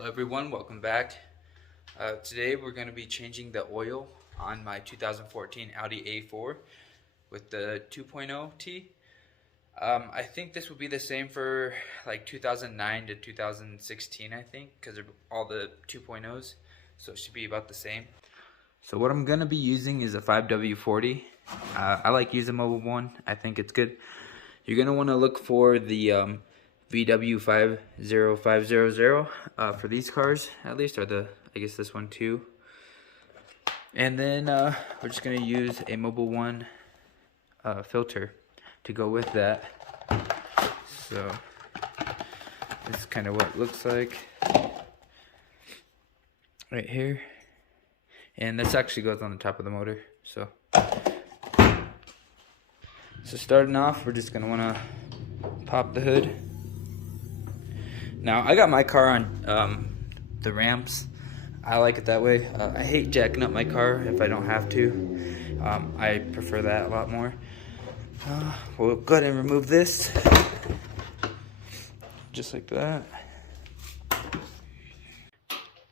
Hello everyone, welcome back. Today we're going to be changing the oil on my 2014 Audi A4 with the 2.0T. I think this will be the same for like 2009 to 2016, I think, because of all the 2.0s, so it should be about the same. So what I'm going to be using is a 5W40. I like using Mobile One. I think it's good. You're going to want to look for the VW50500 for these cars, at least, or I guess this one too. And then we're just going to use a Mobile One filter to go with that. So this is kind of what it looks like right here. And this actually goes on the top of the motor. So starting off, we're just going to want to pop the hood. Now, I got my car on the ramps. I like it that way. I hate jacking up my car if I don't have to. I prefer that a lot more. We'll go ahead and remove this. Just like that.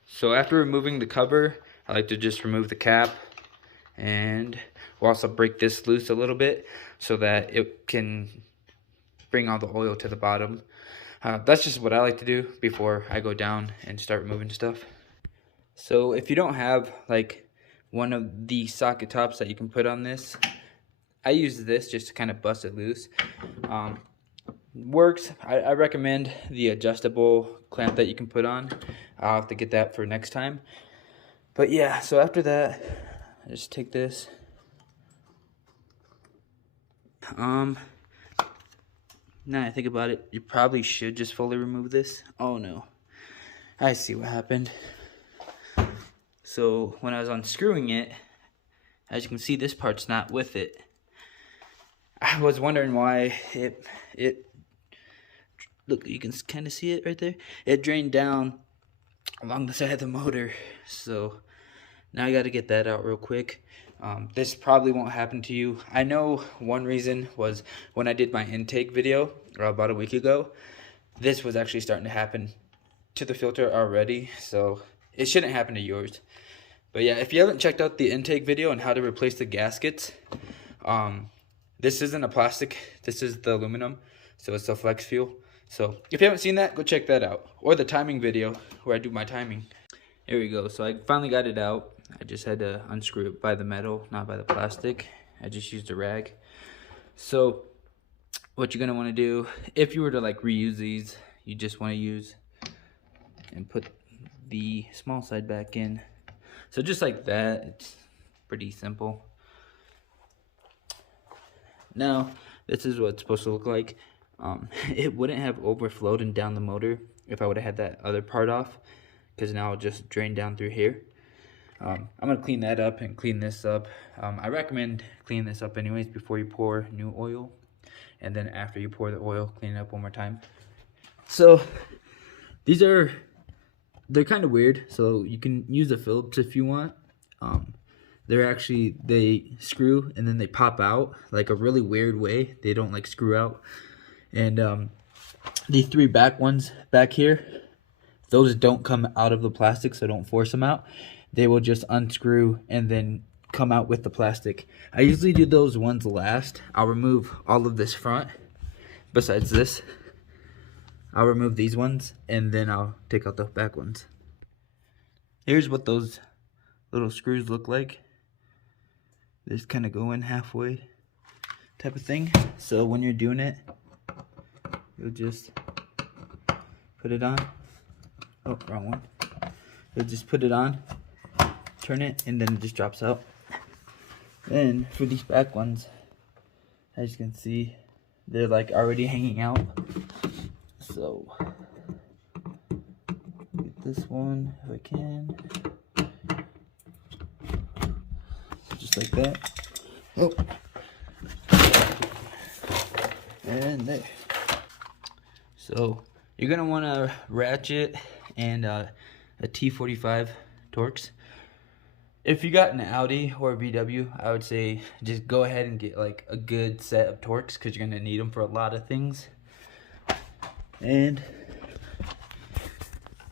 So after removing the cover, I like to just remove the cap. And we'll also break this loose a little bit so that it can bring all the oil to the bottom. That's just what I like to do before I go down and start removing stuff. So if you don't have like one of the socket tops that you can put on this, I use this just to kind of bust it loose. Works. I recommend the adjustable clamp that you can put on. I'll have to get that for next time. But yeah, so after that, I just take this. Now I think about it, you probably should just fully remove this. Oh no, I see what happened. So when I was unscrewing it, as you can see, this part's not with it. I was wondering why it look, you can kind of see it right there. It drained down along the side of the motor. So now I got to get that out real quick. This probably won't happen to you. I know one reason was when I did my intake video about a week ago, this was actually starting to happen to the filter already, so it shouldn't happen to yours. But yeah, if you haven't checked out the intake video on how to replace the gaskets, this isn't a plastic, this is the aluminum, so it's a flex fuel. So if you haven't seen that, go check that out, or the timing video where I do my timing. Here we go. So I finally got it out. I just had to unscrew it by the metal, not by the plastic. I just used a rag. So what you're going to want to do, if you were to like reuse these, you just want to use and put the small side back in. So just like that, it's pretty simple. Now, this is what it's supposed to look like. It wouldn't have overflowed and down the motor if I would have had that other part off, because now it'll just drain down through here. I'm going to clean that up and clean this up. I recommend cleaning this up anyways before you pour new oil. And then after you pour the oil, clean it up one more time. So they're kind of weird. So you can use a Phillips if you want. They screw and then they pop out like a really weird way. They don't like screw out. And the three back ones back here, those don't come out of the plastic, so don't force them out. They will just unscrew and then come out with the plastic. I usually do those ones last. I'll remove all of this front besides this. I'll remove these ones and then I'll take out the back ones. Here's what those little screws look like. They just kind of go in halfway type of thing. So when you're doing it, you'll just put it on. Oh, wrong one. You'll just put it on, turn it, and then it just drops out. Then for these back ones, as you can see, they're like already hanging out. So get this one if I can, just like that. Oh, and there. So you're gonna want to ratchet and a T45 Torx. If you got an Audi or a VW, I would say just go ahead and get like a good set of Torx, because you're gonna need them for a lot of things. And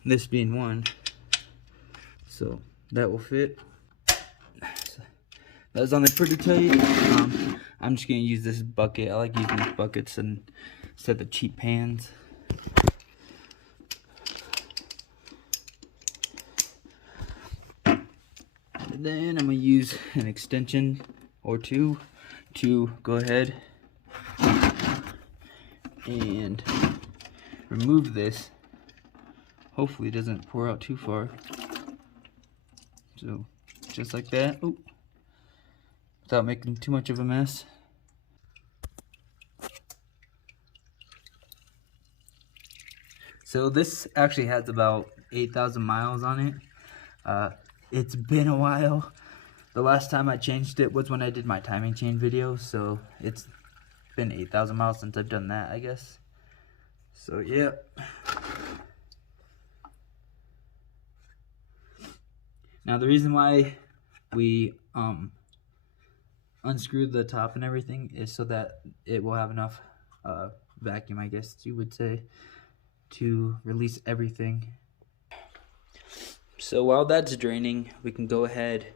this being one. So that will fit. That's on there pretty tight. I'm just gonna use this bucket. I like using these buckets instead of cheap pans. And then I'm gonna use an extension or two to go ahead and remove this. Hopefully it doesn't pour out too far. So just like that. Oh, without making too much of a mess. So this actually has about 8,000 miles on it. It's been a while. The last time I changed it was when I did my timing chain video, so it's been 8,000 miles since I've done that, I guess. So yeah. Now the reason why we unscrewed the top and everything is so that it will have enough vacuum, I guess you would say, to release everything. So while that's draining, we can go ahead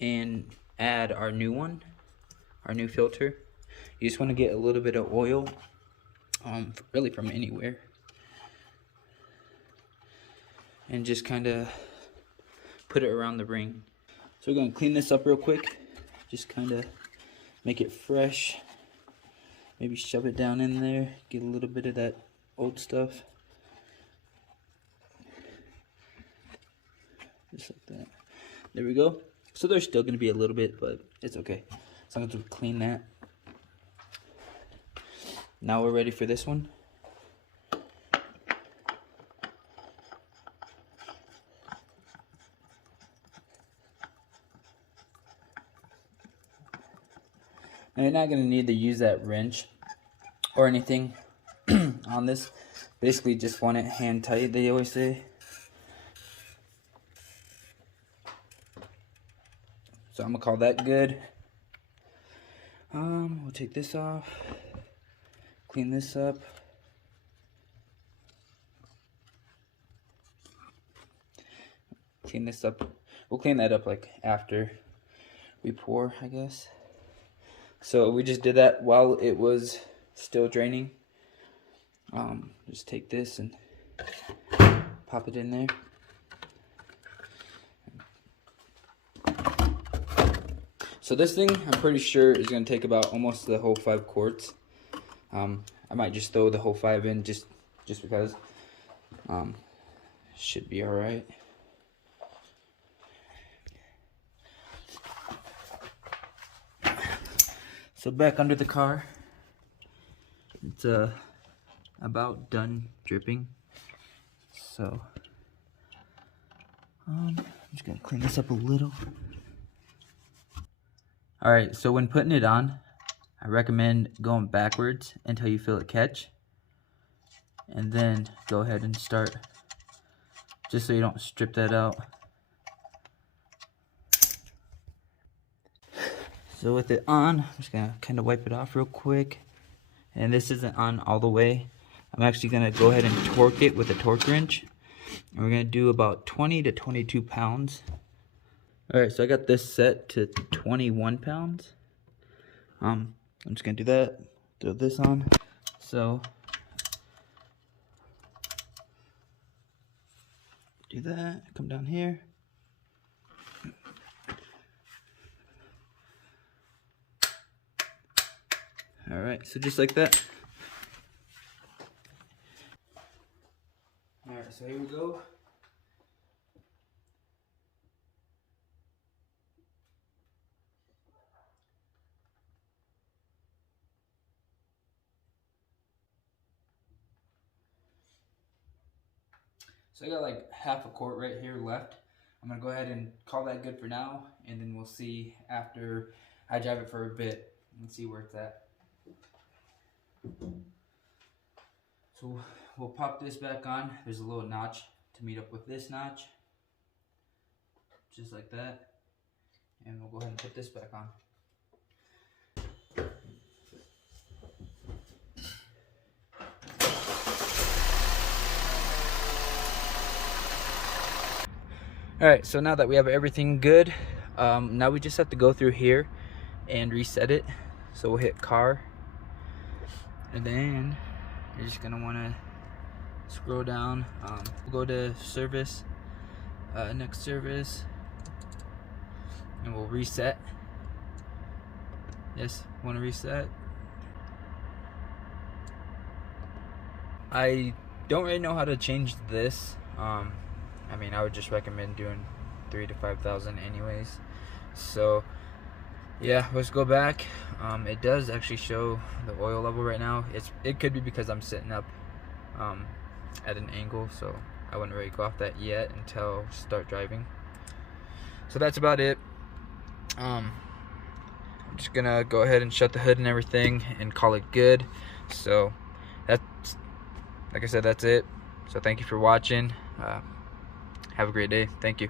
and add our new one, our new filter. You just want to get a little bit of oil, really from anywhere, and just kind of put it around the ring. So we're going to clean this up real quick, just kind of make it fresh. Maybe shove it down in there, get a little bit of that old stuff. Just like that. There we go. So there's still going to be a little bit, but it's okay. As long as we clean that. Now we're ready for this one. Now you're not going to need to use that wrench or anything on this. Basically just want it hand tight, they always say. So I'm gonna call that good. We'll take this off, clean this up. Clean this up. We'll clean that up like after we pour, I guess. So we just did that while it was still draining. Just take this and pop it in there. So this thing, I'm pretty sure, is going to take about almost the whole 5 quarts. I might just throw the whole 5 in just because. Should be alright. So back under the car. It's about done dripping. So I'm just going to clean this up a little. Alright, so when putting it on, I recommend going backwards until you feel it catch. And then go ahead and start, just so you don't strip that out. So with it on, I'm just going to kind of wipe it off real quick. And this isn't on all the way. I'm actually going to go ahead and torque it with a torque wrench. And we're going to do about 20 to 22 pounds. Alright, so I got this set to 21 pounds. I'm just going to do that. Throw this on. So, do that. Come down here. Alright, so just like that. Alright, so here we go. So I got like half a quart right here left. I'm going to go ahead and call that good for now, and then we'll see after I drive it for a bit and see where it's at. So we'll pop this back on. There's a little notch to meet up with this notch. Just like that. And we'll go ahead and put this back on. All right, so now that we have everything good, now we just have to go through here and reset it. So we'll hit car, and then you're just gonna wanna scroll down. We'll go to service, next service, and we'll reset. Yes, wanna reset. I don't really know how to change this. I mean, I would just recommend doing 3,000 to 5,000 anyways. So yeah, let's go back. It does actually show the oil level right now. It could be because I'm sitting up at an angle, so I wouldn't really go off that yet until I start driving. So that's about it. I'm just gonna go ahead and shut the hood and everything and call it good. So that's, like I said, that's it. So thank you for watching. Have a great day. Thank you.